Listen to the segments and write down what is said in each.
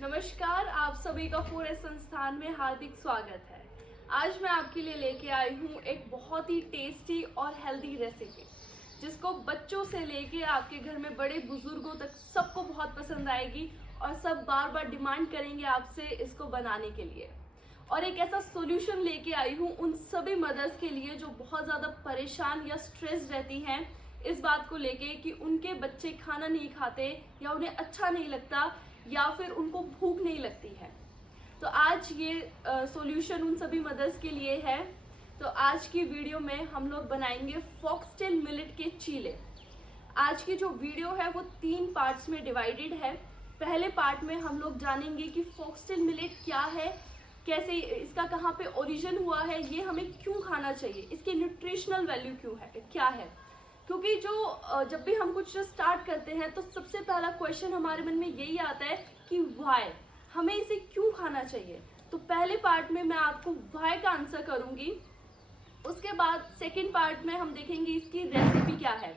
नमस्कार, आप सभी का पूरे संस्थान में हार्दिक स्वागत है। आज मैं आपके लिए लेके आई हूँ एक बहुत ही टेस्टी और हेल्दी रेसिपी, जिसको बच्चों से लेके आपके घर में बड़े बुजुर्गों तक सबको बहुत पसंद आएगी और सब बार बार डिमांड करेंगे आपसे इसको बनाने के लिए। और एक ऐसा सॉल्यूशन लेके आई हूँ उन सभी मदर्स के लिए जो बहुत ज़्यादा परेशान या स्ट्रेस रहती हैं इस बात को लेके कि उनके बच्चे खाना नहीं खाते या उन्हें अच्छा नहीं लगता या फिर उनको भूख नहीं लगती है। तो आज ये सॉल्यूशन उन सभी मदर्स के लिए है। तो आज की वीडियो में हम लोग बनाएंगे फॉक्सटेल मिलेट के चीले। आज की जो वीडियो है वो 3 पार्ट्स में डिवाइडेड है। पहले पार्ट में हम लोग जानेंगे कि फॉक्सटेल मिलेट क्या है, कैसे इसका कहाँ पे ओरिजिन हुआ है, ये हमें क्यों खाना चाहिए, इसकी न्यूट्रिशनल वैल्यू क्या है। क्योंकि जब भी हम कुछ स्टार्ट करते हैं तो सबसे पहला क्वेश्चन हमारे मन में यही आता है कि व्हाई, हमें इसे क्यों खाना चाहिए। तो पहले पार्ट में मैं आपको व्हाई का आंसर करूंगी। उसके बाद सेकंड पार्ट में हम देखेंगे इसकी रेसिपी क्या है।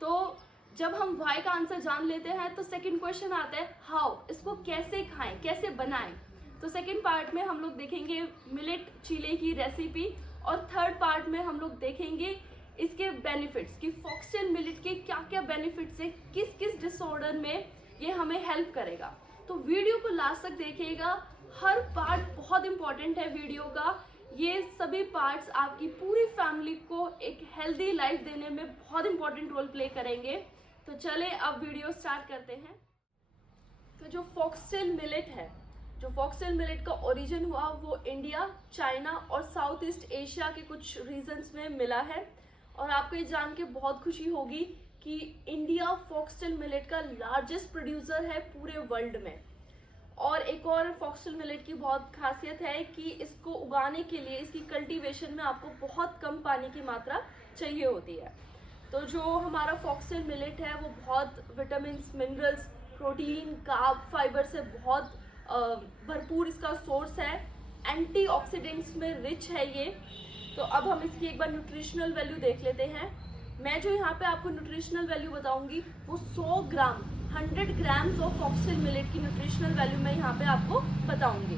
तो जब हम व्हाई का आंसर जान लेते हैं तो सेकंड क्वेश्चन आता है हाउ, इसको कैसे खाएं, कैसे बनाएं। तो सेकंड पार्ट में हम लोग देखेंगे मिलेट चीले की रेसिपी और थर्ड पार्ट में हम लोग देखेंगे इसके बेनिफिट्स कि फॉक्सटेल मिलेट के क्या क्या बेनिफिट्स है, किस किस डिसऑर्डर में ये हमें हेल्प करेगा। तो वीडियो को लास्ट तक देखिएगा, हर पार्ट बहुत इंपॉर्टेंट है वीडियो का। ये सभी पार्ट्स आपकी पूरी फैमिली को एक हेल्दी लाइफ देने में बहुत इंपॉर्टेंट रोल प्ले करेंगे। तो चले अब वीडियो स्टार्ट करते हैं। तो जो फॉक्सटेल मिलेट है, जो फॉक्सटेल मिलेट का ओरिजिन हुआ वो इंडिया, चाइना और साउथ ईस्ट एशिया के कुछ रीजन्स में मिला है। और आपको ये जान के बहुत खुशी होगी कि इंडिया फॉक्सटेल मिलेट का लार्जेस्ट प्रोड्यूसर है पूरे वर्ल्ड में। और एक और फॉक्सटेल मिलेट की बहुत खासियत है कि इसको उगाने के लिए इसकी कल्टीवेशन में आपको बहुत कम पानी की मात्रा चाहिए होती है। तो जो हमारा फॉक्सटेल मिलेट है वो बहुत vitamin, minerals, protein, carb, fibre से बहुत भरपूर इसका सोर्स है। एंटीऑक्सीडेंट्स में रिच है ये। तो अब हम इसकी एक बार न्यूट्रिशनल वैल्यू देख लेते हैं। मैं जो यहाँ पे आपको न्यूट्रिशनल वैल्यू बताऊंगी वो 100 ग्राम 100 ग्राम्स ऑफ फॉक्सटेल मिलेट की न्यूट्रिशनल वैल्यू मैं यहाँ पे आपको बताऊंगी।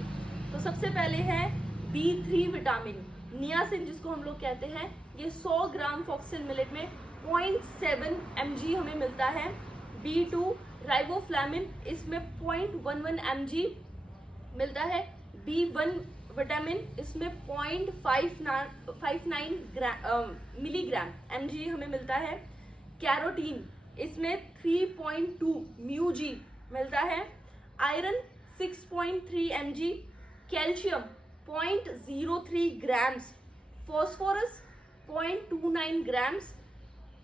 तो सबसे पहले है B3 विटामिन, नियासिन जिसको हम लोग कहते हैं। ये 100 ग्राम फॉक्सटेल मिलेट में 0.7 mg हमें मिलता है। B2 राइबोफ्लाविन, इसमें 0.11 mg मिलता है। B1 विटामिन, इसमें 0.59 मिलीग्राम mg हमें मिलता है। कैरोटीन, इसमें 3.2 μg मिलता है। Iron 6.3 mg, calcium 0.03 grams, phosphorus 0.29 grams.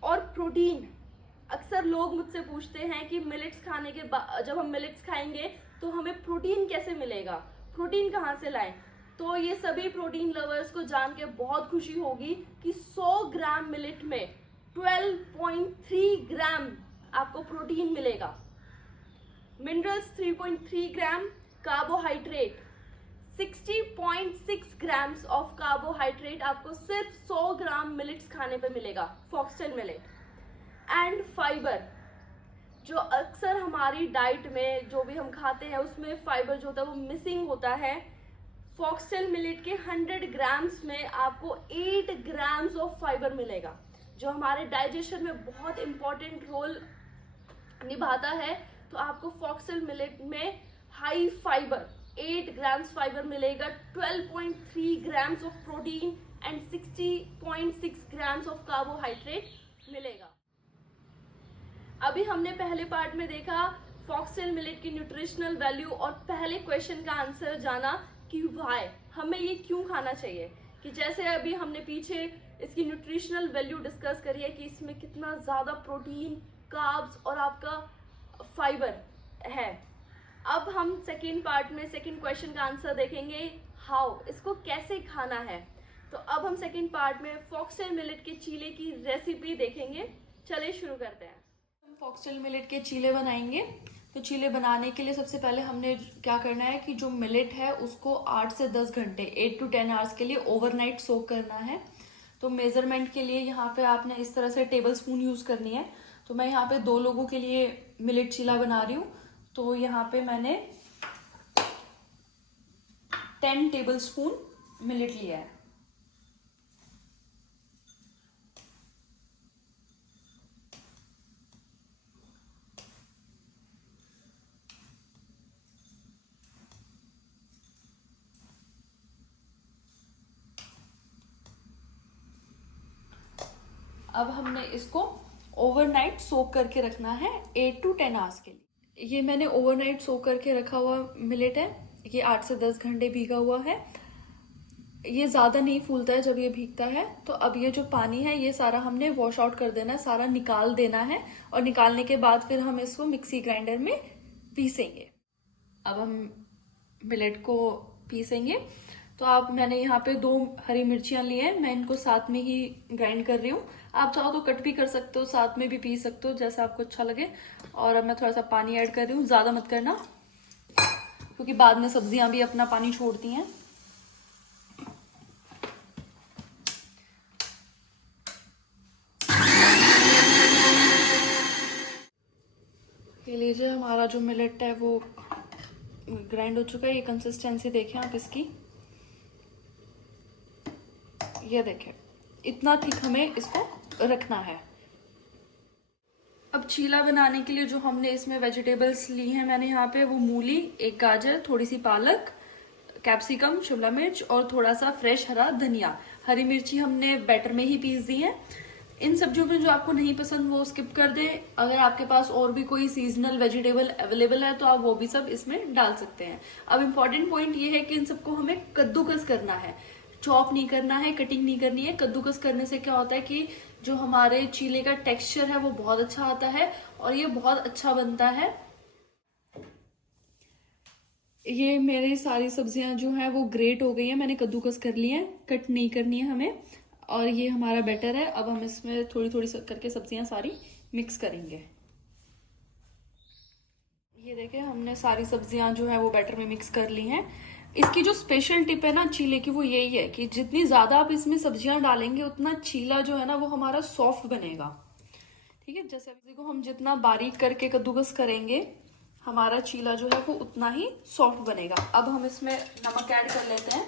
और प्रोटीन, अक्सर लोग मुझसे पूछते हैं कि मिलेट्स खाने के बाद जब हम मिलेट्स खाएंगे तो हमें प्रोटीन कैसे मिलेगा, प्रोटीन कहाँ से लाएं। तो ये सभी प्रोटीन लवर्स को जान के बहुत खुशी होगी कि 100 ग्राम मिलेट में 12.3 ग्राम आपको प्रोटीन मिलेगा। Minerals 3.3 gram, carbohydrate 60.6 grams of carbohydrate आपको सिर्फ 100 ग्राम मिलेट्स खाने पे मिलेगा, फॉक्सटेल मिलेट। एंड फाइबर, जो अक्सर हमारी डाइट में जो भी हम खाते हैं उसमें फाइबर जो होता है वो मिसिंग होता है। फॉक्सटेल मिलेट के 100 ग्राम्स में आपको 8 ग्राम्स ऑफ फाइबर मिलेगा, जो हमारे डाइजेशन में बहुत इंपॉर्टेंट रोल निभाता है। तो आपको फॉक्सटेल मिलेट में हाई फाइबर 8 ग्राम्स फाइबर मिलेगा, 12.3 grams of protein and 60.6 grams of carbohydrate मिलेगा। अभी हमने पहले पार्ट में देखा फॉक्सटेल मिलेट की न्यूट्रिशनल वैल्यू और पहले क्वेश्चन का आंसर जाना कि व्हाई, हमें ये क्यों खाना चाहिए। कि जैसे अभी हमने पीछे इसकी न्यूट्रिशनल वैल्यू डिस्कस करी है कि इसमें कितना ज़्यादा प्रोटीन, कार्ब्स और आपका फाइबर है। अब हम सेकेंड पार्ट में सेकेंड क्वेश्चन का आंसर देखेंगे हाउ, इसको कैसे खाना है। तो अब हम सेकेंड पार्ट में फॉक्सटेल मिलेट के चीले की रेसिपी देखेंगे। चलिए शुरू करते हैं। हम फॉक्सटेल मिलेट के चीले बनाएंगे। तो चीले बनाने के लिए सबसे पहले हमने क्या करना है कि जो मिलेट है उसको 8 से 10 घंटे 8 to 10 आवर्स के लिए ओवरनाइट सोक करना है। तो मेजरमेंट के लिए यहाँ पे आपने इस तरह से टेबल स्पून यूज करनी है। तो मैं यहाँ पे 2 लोगों के लिए मिलेट चीला बना रही हूँ। तो यहाँ पे मैंने 10 टेबलस्पून मिलेट लिया है। अब हमने इसको ओवरनाइट सोक करके रखना है 8 to 10 आवर्स के लिए। ये मैंने ओवरनाइट सोक करके रखा हुआ मिलेट है। ये 8 से 10 घंटे भीगा हुआ है। ये ज़्यादा नहीं फूलता है जब ये भीगता है। तो अब ये जो पानी है ये सारा हमने वॉश आउट कर देना है, सारा निकाल देना है। और निकालने के बाद फिर हम इसको मिक्सी ग्राइंडर में पीसेंगे। अब हम मिलेट को पीसेंगे। तो आप मैंने यहाँ पे 2 हरी मिर्चियाँ ली हैं, मैं इनको साथ में ही ग्राइंड कर रही हूँ। आप चाहो तो कट भी कर सकते हो, साथ में भी पीस सकते हो, जैसा आपको अच्छा लगे। और अब मैं थोड़ा सा पानी ऐड कर रही हूँ, ज़्यादा मत करना क्योंकि बाद में सब्जियां भी अपना पानी छोड़ती हैं। ये लीजिए, हमारा जो मिलेट है वो ग्राइंड हो चुका है। ये कंसिस्टेंसी देखें आप इसकी, ये देखें, इतना थिक हमें इसको रखना है। अब चीला बनाने के लिए जो हमने इसमें वेजिटेबल्स ली हैं मैंने यहाँ पे, वो मूली, 1 गाजर, थोड़ी सी पालक, कैप्सिकम, शिमला मिर्च और थोड़ा सा फ्रेश हरा धनिया। हरी मिर्ची हमने बैटर में ही पीस दी है। इन सब्जियों में जो आपको नहीं पसंद वो स्किप कर दें। अगर आपके पास और भी कोई सीजनल वेजिटेबल अवेलेबल है तो आप वो भी सब इसमें डाल सकते हैं। अब इम्पॉर्टेंट पॉइंट ये है कि इन सबको हमें कद्दूकस करना है, चॉप नहीं करना है, कटिंग नहीं करनी है। कद्दूकस करने से क्या होता है कि जो हमारे चीले का टेक्सचर है वो बहुत अच्छा आता है और ये बहुत अच्छा बनता है। ये मेरी सारी सब्जियां जो हैं वो ग्रेट हो गई हैं, मैंने कद्दूकस कर ली है, कट नहीं करनी है हमें। और ये हमारा बैटर है। अब हम इसमें थोड़ी थोड़ी करके सब्जियां सारी मिक्स करेंगे। ये देखिए, हमने सारी सब्जियां जो है वो बैटर में मिक्स कर ली हैं। इसकी जो स्पेशल टिप है ना चीले की, वो यही है कि जितनी ज्यादा आप इसमें सब्जियां डालेंगे उतना चीला जो है ना वो हमारा सॉफ्ट बनेगा। ठीक है, जैसे सब्जी को हम जितना बारीक करके कद्दूकस करेंगे हमारा चीला जो है वो उतना ही सॉफ्ट बनेगा। अब हम इसमें नमक ऐड कर लेते हैं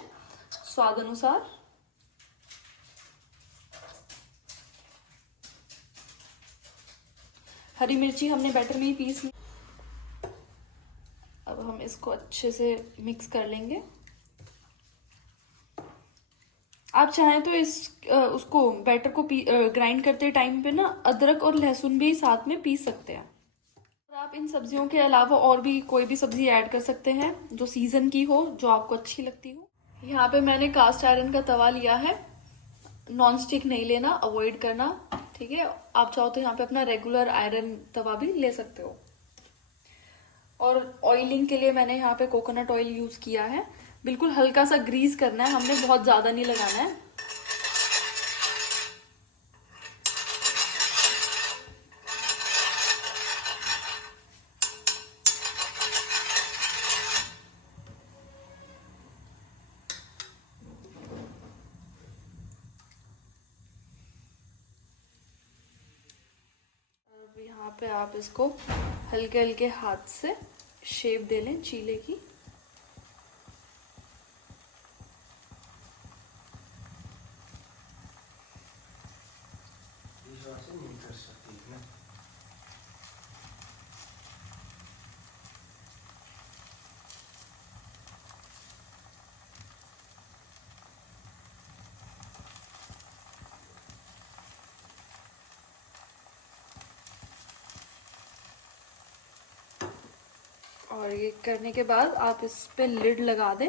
स्वाद अनुसार। हरी मिर्ची हमने बैटर में ही पीस ली। अब हम इसको अच्छे से मिक्स कर लेंगे। आप चाहें तो उसको बैटर को ग्राइंड करते टाइम पे ना अदरक और लहसुन भी साथ में पीस सकते हैं। और आप इन सब्जियों के अलावा और भी कोई भी सब्जी ऐड कर सकते हैं जो सीजन की हो, जो आपको अच्छी लगती हो। यहाँ पे मैंने कास्ट आयरन का तवा लिया है, नॉन स्टिक नहीं लेना, अवॉइड करना। ठीक है, आप चाहो तो यहाँ पे अपना रेगुलर आयरन तवा भी ले सकते हो। और ऑयलिंग के लिए मैंने यहाँ पे कोकोनट ऑयल यूज किया है। बिल्कुल हल्का सा ग्रीस करना है हमने, बहुत ज्यादा नहीं लगाना है। अब यहाँ पे आप इसको हल्के हल्के हाथ से शेप दे लें चीले की। और ये करने के बाद आप इस पे लिड लगा दें।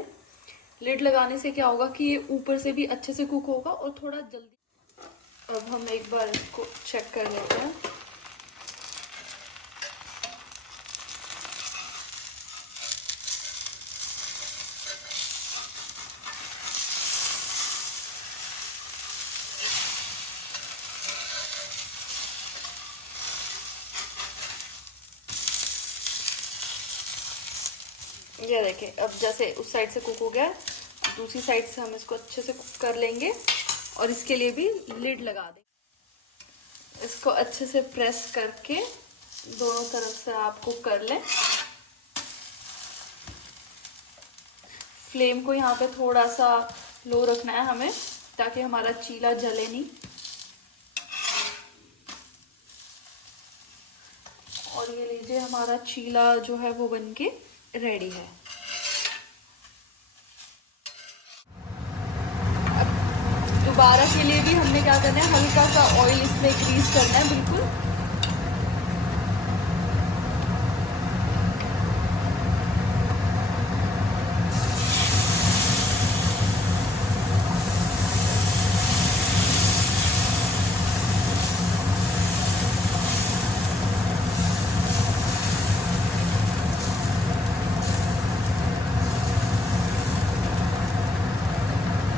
लिड लगाने से क्या होगा कि ये ऊपर से भी अच्छे से कुक होगा और थोड़ा जल्दी। अब हम एक बार इसको चेक कर लेते हैं। ये देखें, अब जैसे उस साइड से कुक हो गया, दूसरी साइड से हम इसको अच्छे से कुक कर लेंगे और इसके लिए भी लिड लगा देंगे। इसको अच्छे से प्रेस करके दोनों तरफ से आप कुक कर लें। फ्लेम को यहाँ पे थोड़ा सा लो रखना है हमें, ताकि हमारा चीला जले नहीं। और ये लीजिए हमारा चीला जो है वो बनके रेडी है। अब दोबारा के लिए भी हमने क्या करना है, हल्का सा ऑयल इसमें ग्रीस करना है बिल्कुल।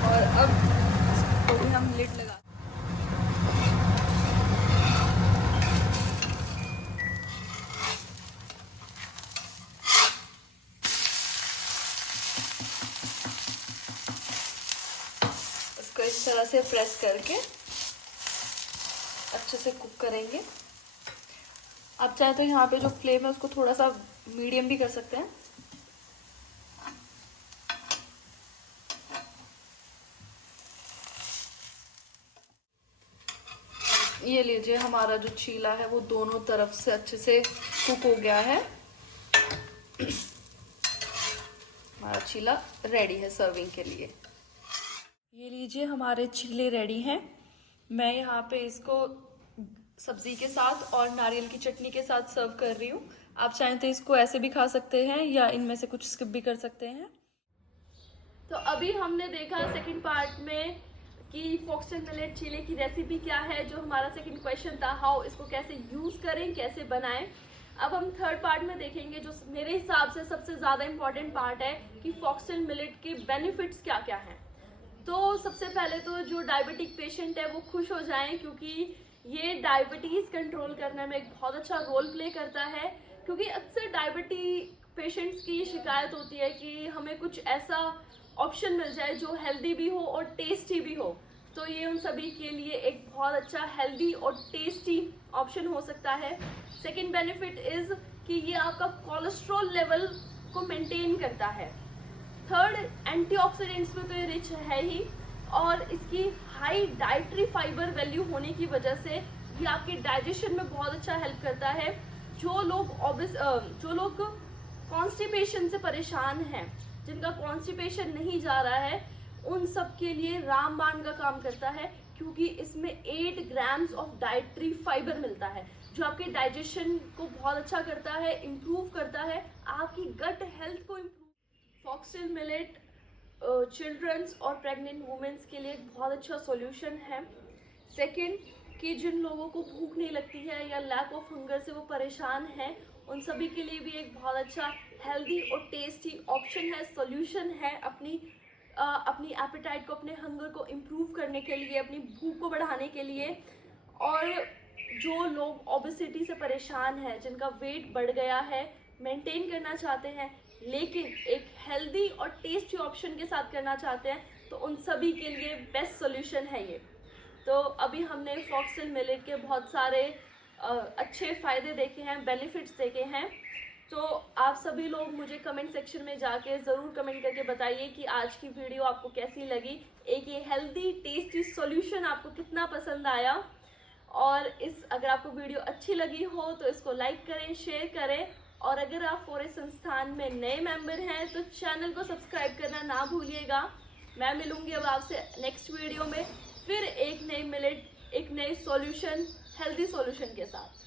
और अब इसको भी हम लिड लगा, इसको इस तरह से प्रेस करके अच्छे से कुक करेंगे। आप चाहे तो यहाँ पे जो फ्लेम है उसको थोड़ा सा मीडियम भी कर सकते हैं। ये लीजिए हमारा जो चीला है वो दोनों तरफ से अच्छे से कुक हो गया है। हमारा चीला रेडी है सर्विंग के लिए। ये लीजिए हमारे चीले रेडी हैं। मैं यहाँ पे इसको सब्जी के साथ और नारियल की चटनी के साथ सर्व कर रही हूँ। आप चाहें तो इसको ऐसे भी खा सकते हैं या इनमें से कुछ स्किप भी कर सकते हैं। तो अभी हमने देखा सेकंड पार्ट में कि फॉक्सटेल मिलेट चीले की रेसिपी क्या है, जो हमारा सेकंड क्वेश्चन था हाउ इसको कैसे यूज करें, कैसे बनाएं। अब हम थर्ड पार्ट में देखेंगे, जो मेरे हिसाब से सबसे ज़्यादा इम्पॉर्टेंट पार्ट है कि फॉक्सटेल मिलेट के बेनिफिट्स क्या क्या हैं। तो सबसे पहले तो जो डायबिटिक पेशेंट है वो खुश हो जाएं, क्योंकि ये डायबिटीज़ कंट्रोल करने में एक बहुत अच्छा रोल प्ले करता है। क्योंकि अक्सर डायबिटीज पेशेंट्स की शिकायत होती है कि हमें कुछ ऐसा ऑप्शन मिल जाए जो हेल्दी भी हो और टेस्टी भी हो। तो ये उन सभी के लिए एक बहुत अच्छा हेल्दी और टेस्टी ऑप्शन हो सकता है। सेकंड बेनिफिट इज कि ये आपका कोलेस्ट्रॉल लेवल को मेंटेन करता है। थर्ड, एंटीऑक्सीडेंट्स में तो ये रिच है ही, और इसकी हाई डाइटरी फाइबर वैल्यू होने की वजह से ये आपके डाइजेशन में बहुत अच्छा हेल्प करता है। जो लोग कॉन्स्टिपेशन से परेशान हैं, जिनका कॉन्स्टिपेशन नहीं जा रहा है, उन सब के लिए रामबाण का काम करता है, क्योंकि इसमें 8 ग्राम्स ऑफ डाइटरी फाइबर मिलता है, जो आपके डाइजेशन को बहुत अच्छा करता है, इम्प्रूव करता है, आपकी गट हेल्थ को इम्प्रूव। फॉक्सटेल मिलेट चिल्ड्रंस और प्रेग्नेंट वुमेन्स के लिए एक बहुत अच्छा सॉल्यूशन है। सेकंड, कि जिन लोगों को भूख नहीं लगती है या लैक ऑफ हंगर से वो परेशान हैं, उन सभी के लिए भी एक बहुत अच्छा हेल्दी और टेस्टी ऑप्शन है, सॉल्यूशन है अपनी एपेटाइट को, अपने हंगर को इम्प्रूव करने के लिए, अपनी भूख को बढ़ाने के लिए। और जो लोग ओबेसिटी से परेशान हैं, जिनका वेट बढ़ गया है, मेंटेन करना चाहते हैं लेकिन एक हेल्दी और टेस्टी ऑप्शन के साथ करना चाहते हैं, तो उन सभी के लिए बेस्ट सॉल्यूशन है ये। तो अभी हमने फॉक्सटेल मिलेट के बहुत सारे अच्छे फ़ायदे देखे हैं, बेनिफिट्स देखे हैं। तो आप सभी लोग मुझे कमेंट सेक्शन में जाके ज़रूर कमेंट करके बताइए कि आज की वीडियो आपको कैसी लगी, एक ये हेल्दी टेस्टी सॉल्यूशन आपको कितना पसंद आया। और अगर आपको वीडियो अच्छी लगी हो तो इसको लाइक करें, शेयर करें, और अगर आप फोरेस्ट संस्थान में नए मेंबर हैं तो चैनल को सब्सक्राइब करना ना भूलिएगा। मैं मिलूंगी अब आपसे नेक्स्ट वीडियो में फिर एक नई मिलेट, एक नई सॉल्यूशन, हेल्दी सॉल्यूशन के साथ।